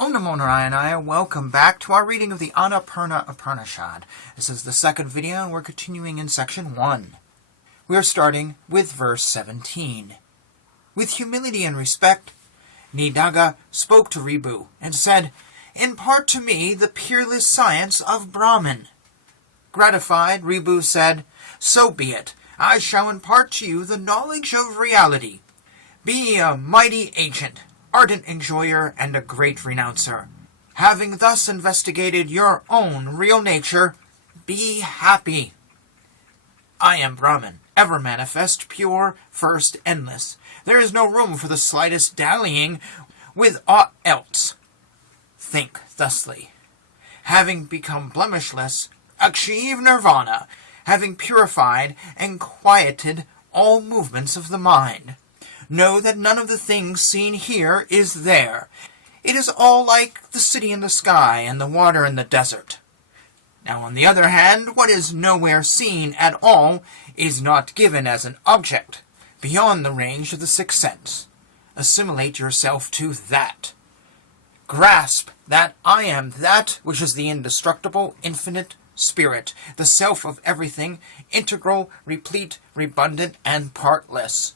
Om Namo Narayana. Welcome back to our reading of the Annapurna Upanishad. This is the second video, and we're continuing in section 1. We are starting with verse 17. With humility and respect, Nidagha spoke to Ribu and said, "Impart to me the peerless science of Brahman." Gratified, Ribu said, "So be it. I shall impart to you the knowledge of reality. Be a mighty ancient, ardent enjoyer, and a great renouncer. Having thus investigated your own real nature, be happy. I am Brahman, ever manifest, pure, first, endless. There is no room for the slightest dallying with aught else. Think thusly. Having become blemishless, achieve nirvana, having purified and quieted all movements of the mind. Know that none of the things seen here is there. It is all like the city in the sky and the water in the desert. Now, on the other hand, what is nowhere seen at all is not given as an object, beyond the range of the sixth sense. Assimilate yourself to that. Grasp that I am that which is the indestructible, infinite spirit, the self of everything, integral, replete, redundant, and partless.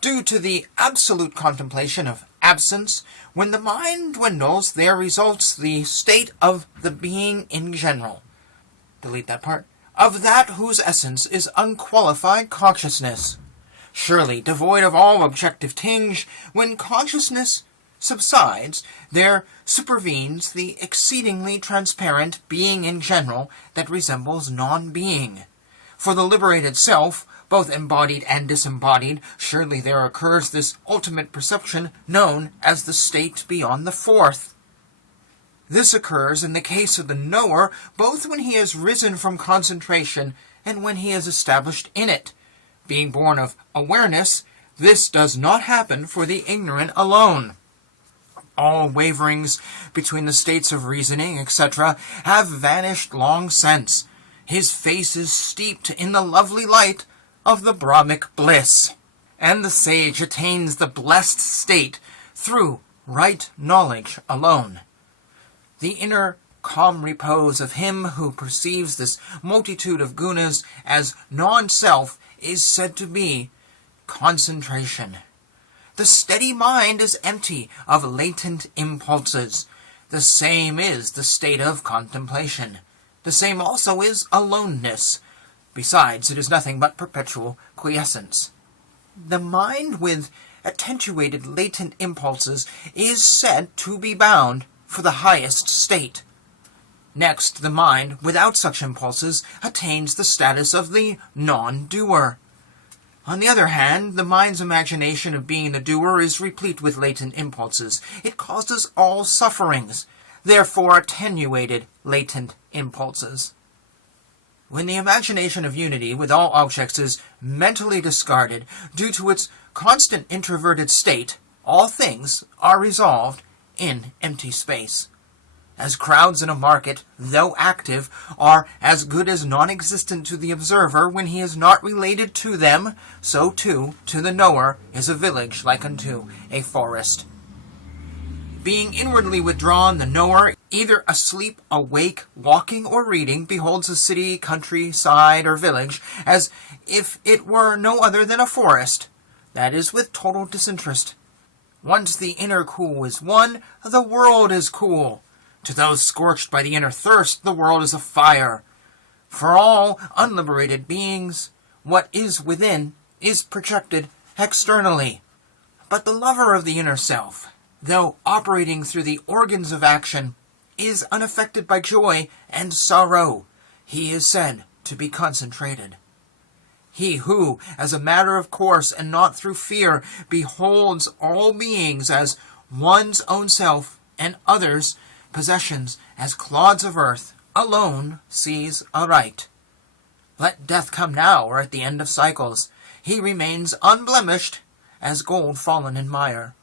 Due to the absolute contemplation of absence, when the mind dwindles, there results the state of the being in general. Delete that part. Of that whose essence is unqualified consciousness. Surely, devoid of all objective tinge, when consciousness subsides, there supervenes the exceedingly transparent being in general that resembles non-being. For the liberated self, both embodied and disembodied, surely there occurs this ultimate perception known as the state beyond the fourth. This occurs in the case of the knower, both when he has risen from concentration and when he is established in it. Being born of awareness, this does not happen for the ignorant alone. All waverings between the states of reasoning, etc., have vanished long since. His face is steeped in the lovely light of the Brahmic bliss, and the sage attains the blessed state through right knowledge alone. The inner calm repose of him who perceives this multitude of gunas as non-self is said to be concentration. The steady mind is empty of latent impulses. The same is the state of contemplation. The same also is aloneness. Besides, it is nothing but perpetual quiescence. The mind with attenuated latent impulses is said to be bound for the highest state. Next, the mind without such impulses attains the status of the non-doer. On the other hand, the mind's imagination of being the doer is replete with latent impulses. It causes all sufferings, therefore attenuated latent impulses. When the imagination of unity with all objects is mentally discarded due to its constant introverted state, all things are resolved in empty space. As crowds in a market, though active, are as good as non-existent to the observer when he is not related to them, so too, to the knower, is a village like unto a forest. Being inwardly withdrawn, the knower, either asleep, awake, walking, or reading, beholds a city, countryside, or village as if it were no other than a forest, that is, with total disinterest. Once the inner cool is won, the world is cool. To those scorched by the inner thirst, the world is a fire. For all unliberated beings, what is within is projected externally. But the lover of the inner self, though operating through the organs of action, is unaffected by joy and sorrow. He is said to be concentrated. He who, as a matter of course and not through fear, beholds all beings as one's own self and others' possessions as clods of earth, alone sees aright. Let death come now or at the end of cycles. He remains unblemished as gold fallen in mire.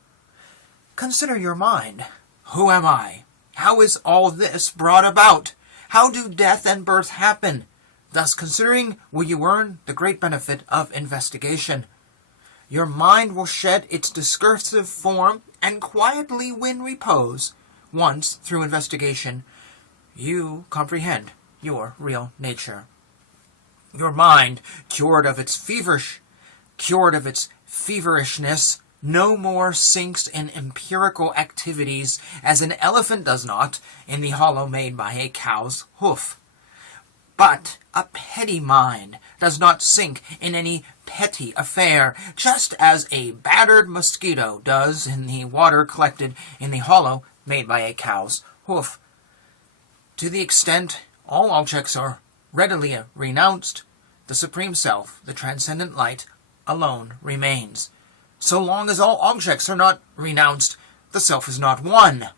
Consider your mind. Who am I? How is all this brought about? How do death and birth happen? Thus considering, will you earn the great benefit of investigation. Your mind will shed its discursive form and quietly win repose once, through investigation, you comprehend your real nature. Your mind, cured of its feverishness, no more sinks in empirical activities as an elephant does not in the hollow made by a cow's hoof. But a petty mind does not sink in any petty affair, just as a battered mosquito does in the water collected in the hollow made by a cow's hoof. To the extent all objects are readily renounced, the Supreme Self, the transcendent light, alone remains. So long as all objects are not renounced, the Self is not one.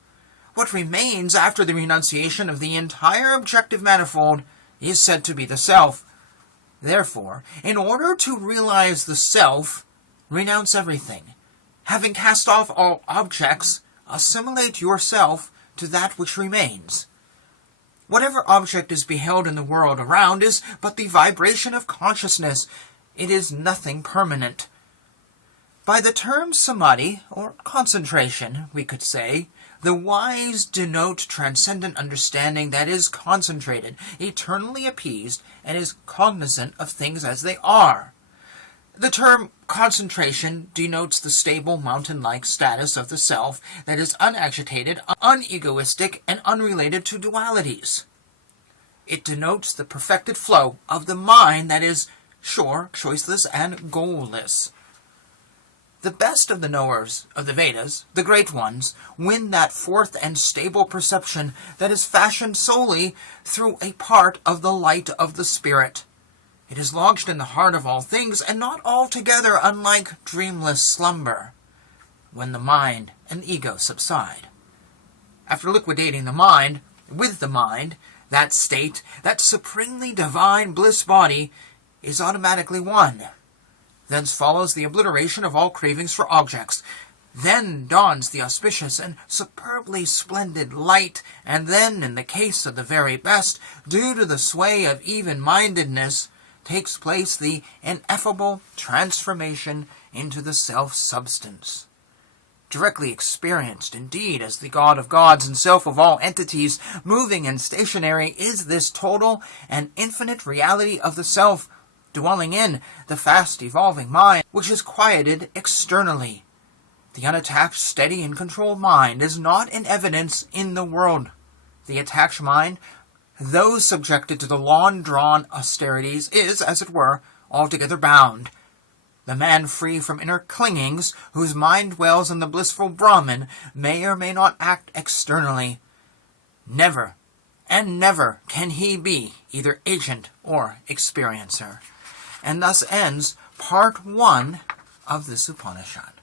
What remains after the renunciation of the entire objective manifold is said to be the Self. Therefore, in order to realize the Self, renounce everything. Having cast off all objects, assimilate yourself to that which remains. Whatever object is beheld in the world around is but the vibration of consciousness. It is nothing permanent. By the term samadhi, or concentration, we could say, the wise denote transcendent understanding that is concentrated, eternally appeased, and is cognizant of things as they are. The term concentration denotes the stable mountain-like status of the self that is unagitated, unegoistic, and unrelated to dualities. It denotes the perfected flow of the mind that is sure, choiceless, and goalless. The best of the knowers of the Vedas, the great ones, win that fourth and stable perception that is fashioned solely through a part of the light of the Spirit. It is lodged in the heart of all things, and not altogether unlike dreamless slumber, when the mind and ego subside. After liquidating the mind, with the mind, that state, that supremely divine bliss body, is automatically one. Thence follows the obliteration of all cravings for objects. Then dawns the auspicious and superbly splendid light, and then, in the case of the very best, due to the sway of even-mindedness, takes place the ineffable transformation into the self-substance. Directly experienced, indeed, as the God of gods and self of all entities, moving and stationary, is this total and infinite reality of the self, dwelling in the fast-evolving mind, which is quieted externally. The unattached, steady, and controlled mind is not in evidence in the world. The attached mind, though subjected to the long-drawn austerities, is, as it were, altogether bound. The man free from inner clingings, whose mind dwells in the blissful Brahman, may or may not act externally. Never, and never can he be either agent or experiencer. And thus ends Part 1 of this Upanishad.